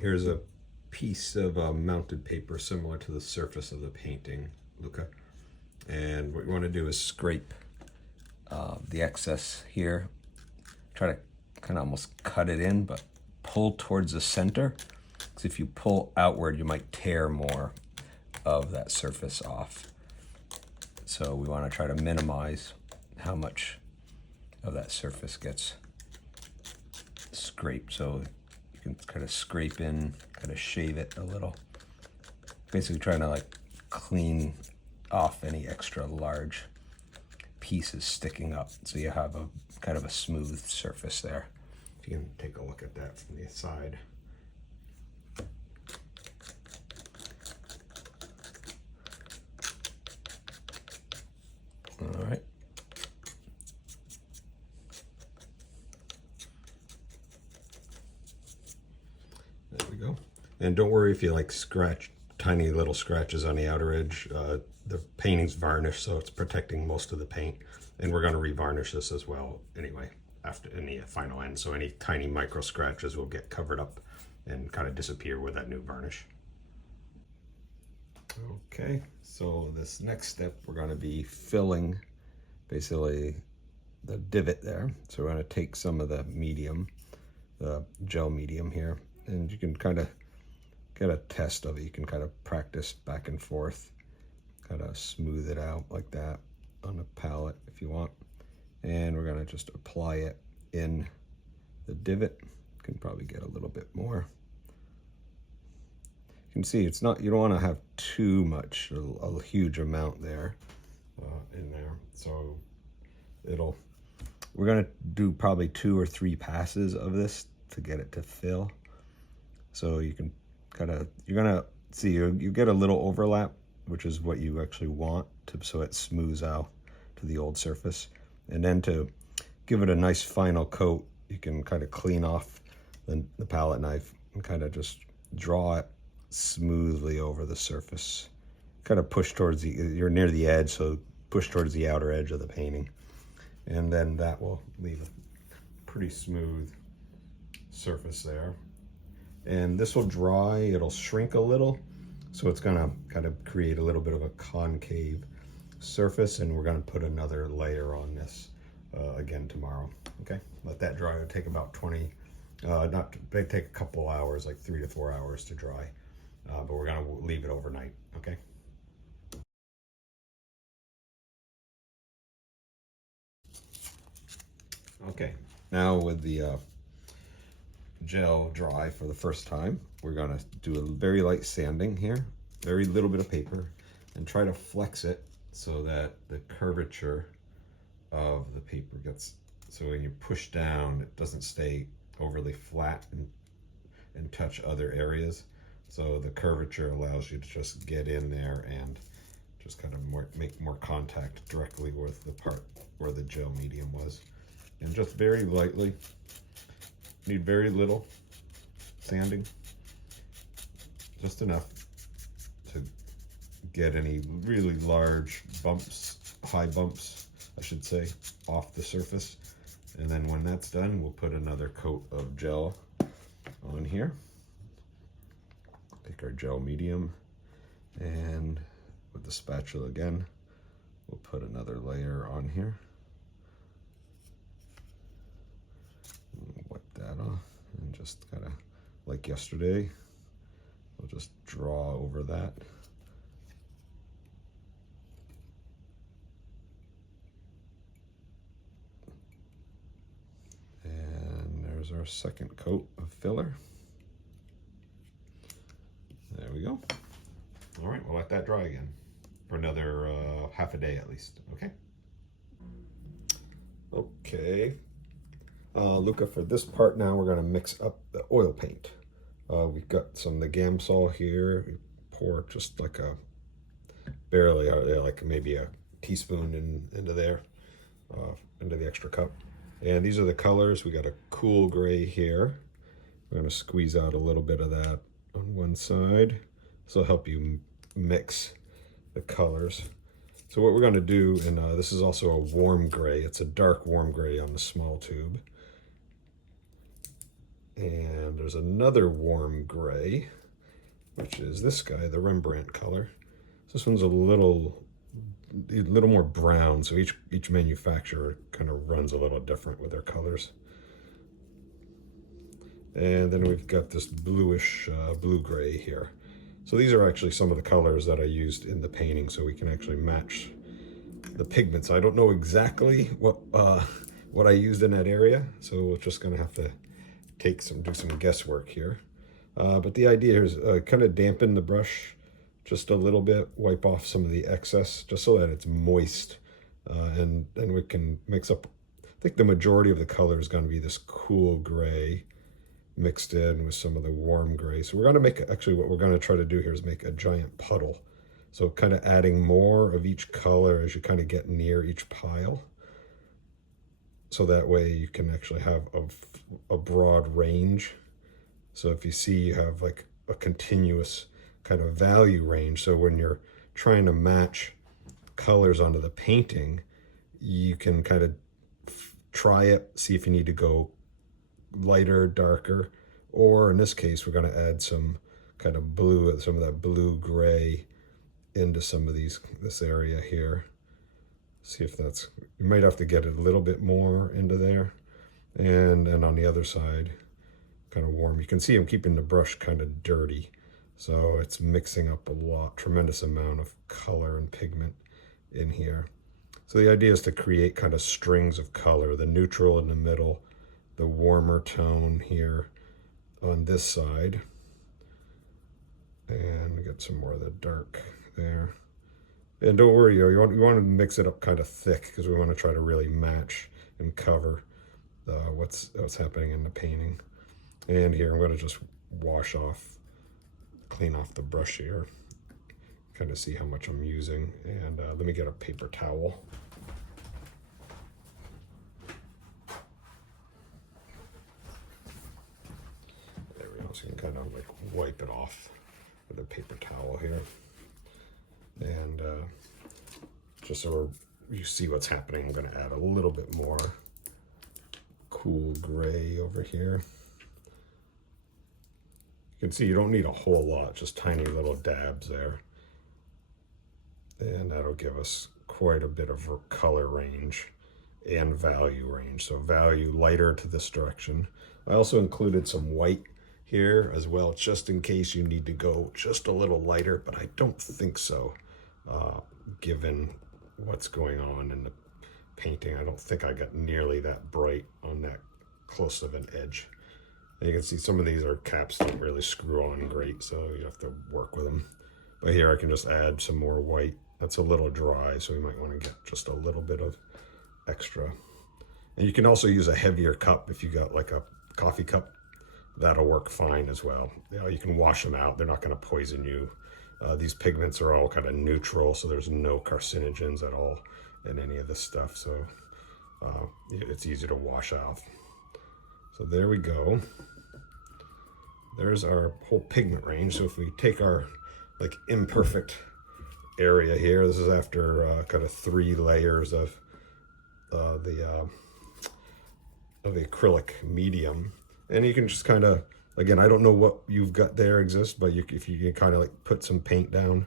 Here's a piece of mounted paper similar to the surface of the painting, Luca. And what you want to do is scrape the excess here. Try to kind of almost cut it in, but pull towards the center. Because if you pull outward, you might tear more of that surface off. So we want to try to minimize how much of that surface gets scraped. So you can kind of scrape in, kind of shave it a little. Basically trying to like clean off any extra large pieces sticking up, so you have a kind of a smooth surface there. You can take a look at that from the side. All right. There we go. And don't worry if you like scratch tiny little scratches on the outer edge. The painting's varnished, so it's protecting most of the paint. And we're going to revarnish this as well anyway, after in the final end. So any tiny micro scratches will get covered up and kind of disappear with that new varnish. Okay, so this next step, we're going to be filling basically the divot there. So we're going to take some of the medium, the gel medium here, and you can kind of get a test of it. You can kind of practice back and forth, kind of smooth it out like that on a palette if you want. And we're going to just apply it in the divot. You can probably get a little bit more. You can see it's not, you don't want to have too much, a huge amount there in there. So we're going to do probably 2 or 3 passes of this to get it to fill. So you can you're going to see you get a little overlap, which is what you actually want so it smooths out to the old surface. And then to give it a nice final coat, you can kind of clean off the palette knife and kind of just draw it smoothly over the surface. Kind of push towards you're near the edge, so push towards the outer edge of the painting. And then that will leave a pretty smooth surface there. And this will dry, it'll shrink a little. So it's gonna kind of create a little bit of a concave surface, and we're gonna put another layer on this again tomorrow. Okay, let that dry. It'll take about they take a couple hours, like 3 to 4 hours to dry. But we're gonna leave it overnight, okay? Okay, now with the gel dry for the first time, we're gonna do a very light sanding here, very little bit of paper, and try to flex it so that the curvature of the paper gets, so when you push down, it doesn't stay overly flat and touch other areas. So the curvature allows you to just get in there and just kind of make more contact directly with the part where the gel medium was. And just very lightly, need very little sanding, just enough to get any really large bumps, high bumps, I should say, off the surface. And then when that's done, we'll put another coat of gel on here. Take our gel medium, and with the spatula again, we'll put another layer on here. Wipe that off, and just kind of like yesterday, we'll just draw over that. And there's our second coat of filler. There we go. All right, we'll let that dry again for another half a day at least, okay? Okay, Luca, for this part now, we're gonna mix up the oil paint. We've got some of the Gamsol here. We pour just like barely, like maybe a teaspoon into there, into the extra cup. And these are the colors. We got a cool gray here. We're gonna squeeze out a little bit of that on one side. This will help you mix the colors. So what we're going to do, and this is also a warm gray. It's a dark warm gray on the small tube. And there's another warm gray, which is this guy, the Rembrandt color. This one's a little more brown, so each manufacturer kind of runs a little different with their colors. And then we've got this bluish blue-gray here. So these are actually some of the colors that I used in the painting, so we can actually match the pigments. I don't know exactly what I used in that area, so we're just gonna have to do some guesswork here. But the idea here is kind of dampen the brush just a little bit, wipe off some of the excess, just so that it's moist, and then we can mix up. I think the majority of the color is going to be this cool gray mixed in with some of the warm gray. So we're going to make, actually what we're going to try to do here is make a giant puddle. So kind of adding more of each color as you kind of get near each pile. So that way you can actually have a broad range. So if you see, you have like a continuous kind of value range. So when you're trying to match colors onto the painting, you can kind of try it, see if you need to go lighter, darker, or in this case, we're going to add some kind of blue, some of that blue-gray into some of this area here. See if that's, you might have to get a little bit more into there. And then on the other side, kind of warm. You can see I'm keeping the brush kind of dirty. So it's mixing up tremendous amount of color and pigment in here. So the idea is to create kind of strings of color, the neutral in the middle, the warmer tone here on this side. And we get some more of the dark there. And don't worry, you want to mix it up kind of thick because we want to try to really match and cover what's happening in the painting. And here I'm going to just clean off the brush here, kind of see how much I'm using. And let me get a paper towel. There we go, so you can kind of like wipe it off with a paper towel here. And just so you see what's happening, I'm going to add a little bit more cool gray over here. You can see you don't need a whole lot, just tiny little dabs there. And that'll give us quite a bit of color range and value range. So value lighter to this direction. I also included some white here as well, just in case you need to go just a little lighter, but I don't think so. Given what's going on in the painting, I don't think I got nearly that bright on that close of an edge. And you can see some of these caps don't really screw on great, so you have to work with them. But here I can just add some more white. That's a little dry, so you might want to get just a little bit of extra. And you can also use a heavier cup if you got like a coffee cup. That'll work fine as well. You can wash them out. They're not going to poison you. These pigments are all kind of neutral, so there's no carcinogens at all in any of this stuff. So it's easy to wash off. So there we go. There's our whole pigment range. So if we take our like imperfect area here, this is after kind of 3 layers of the acrylic medium, and you can just kind of, again, I don't know what you've got there exists, but if you can kind of like put some paint down.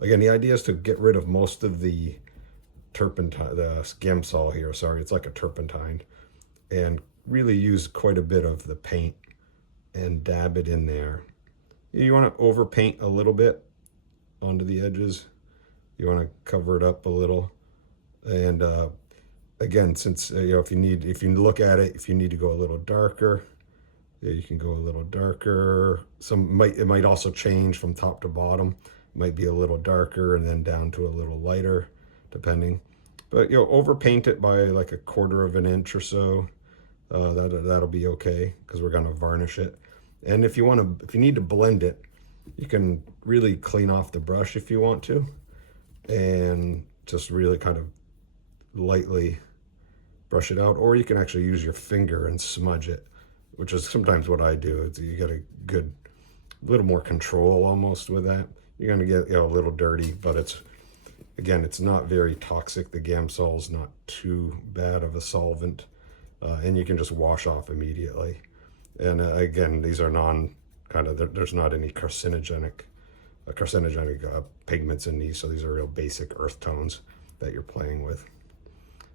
Again, the idea is to get rid of most of the turpentine, the Gamsol here, sorry, it's like a turpentine, and really use quite a bit of the paint and dab it in there. You want to overpaint a little bit onto the edges. You want to cover it up a little. And again, since if you look at it, if you need to go a little darker, you can go a little darker. It might also change from top to bottom. It might be a little darker and then down to a little lighter, depending. But overpaint it by like a 1/4 of an inch or so. That'll be okay because we're gonna varnish it. And if you need to blend it, you can really clean off the brush if you want to, and just really kind of lightly brush it out, or you can actually use your finger and smudge it, which is sometimes what I do. You get a little more control almost with that. You're gonna get a little dirty, but it's not very toxic. The Gamsol's not too bad of a solvent, and you can just wash off immediately. And again, these are there's not any carcinogenic pigments in these, so these are real basic earth tones that you're playing with.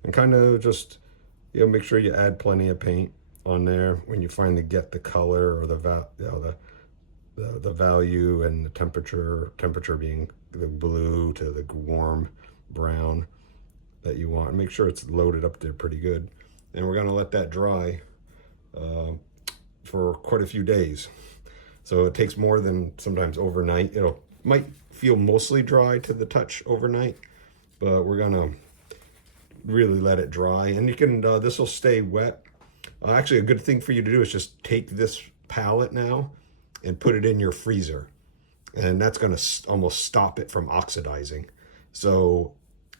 And kind of just, make sure you add plenty of paint on there when you finally get the color or the value and the temperature being the blue to the warm brown that you want. Make sure it's loaded up there pretty good. And we're gonna let that dry for quite a few days. So it takes more than sometimes overnight. Might feel mostly dry to the touch overnight, but we're gonna really let it dry. And you can, this will stay wet. Actually, a good thing for you to do is just take this palette now and put it in your freezer. And that's gonna almost stop it from oxidizing. So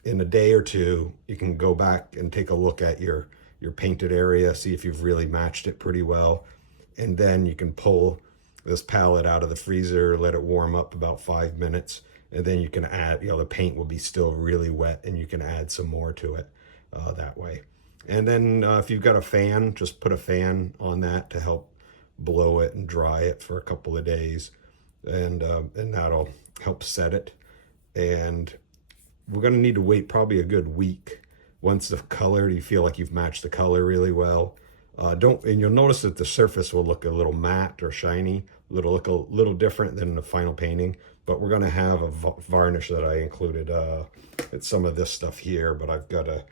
in a day or two, you can go back and take a look at your painted area, see if you've really matched it pretty well. And then you can pull this palette out of the freezer, let it warm up about 5 minutes, and then you can add, the paint will be still really wet and you can add some more to it that way. And then if you've got a fan, just put a fan on that to help blow it and dry it for a couple of days. And that'll help set it. And we're gonna need to wait probably a good week. Once the color, you feel like you've matched the color really well. And you'll notice that the surface will look a little matte or shiny, look a little different than the final painting. But we're gonna have a varnish that I included. It's some of this stuff here, but I've got to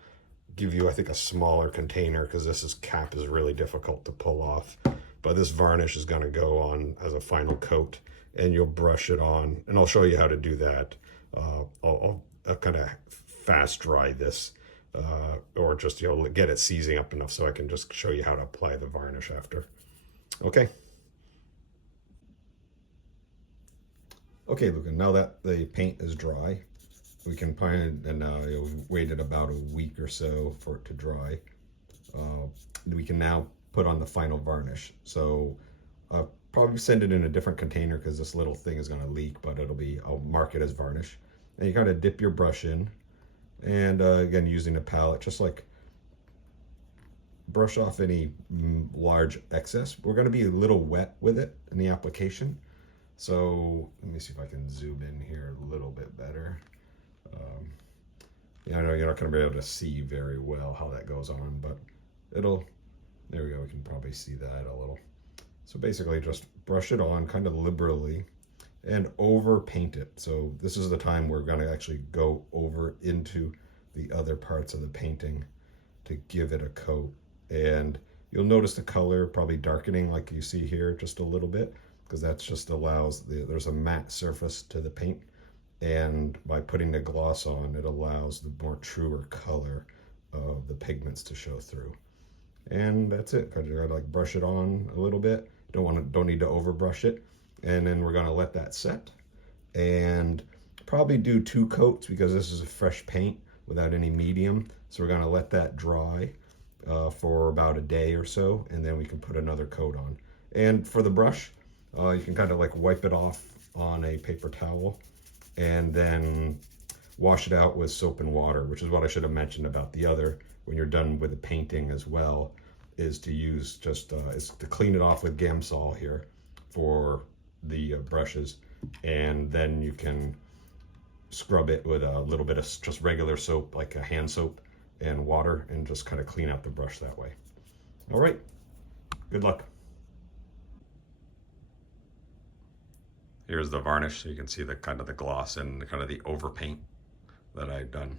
give you, I think, a smaller container because this cap is really difficult to pull off. But this varnish is gonna go on as a final coat, and you'll brush it on. And I'll show you how to do that. I'll kind of fast dry this. Or just get it seizing up enough so I can just show you how to apply the varnish after. Okay, Luca, now that the paint is dry, we can wait it about a week or so for it to dry. We can now put on the final varnish. So I'll probably send it in a different container because this little thing is going to leak, but I'll mark it as varnish. And you kind of dip your brush in. And again, using a palette, just like brush off any large excess. We're going to be a little wet with it in the application. So let me see if I can zoom in here a little bit better. I know you're not going to be able to see very well how that goes on, but there we go. We can probably see that a little. So basically just brush it on kind of liberally and over paint it. So this is the time we're going to actually go over into the other parts of the painting to give it a coat. And you'll notice the color probably darkening like you see here just a little bit, because that just allows there's a matte surface to the paint, and by putting the gloss on, it allows the more truer color of the pigments to show through. And that's it. I gotta like brush it on a little bit. Don't need to overbrush it. And then we're gonna let that set and probably do 2 coats because this is a fresh paint without any medium. So we're gonna let that dry for about a day or so, and then we can put another coat on. And for the brush, you can kind of like wipe it off on a paper towel and then wash it out with soap and water, which is what I should have mentioned about the other when you're done with the painting as well, is to use is to clean it off with Gamsol here for the brushes, and then you can scrub it with a little bit of just regular soap, like a hand soap and water, and just kind of clean out the brush that way. All right, good luck. Here's the varnish, so you can see the kind of the gloss and kind of the overpaint that I've done.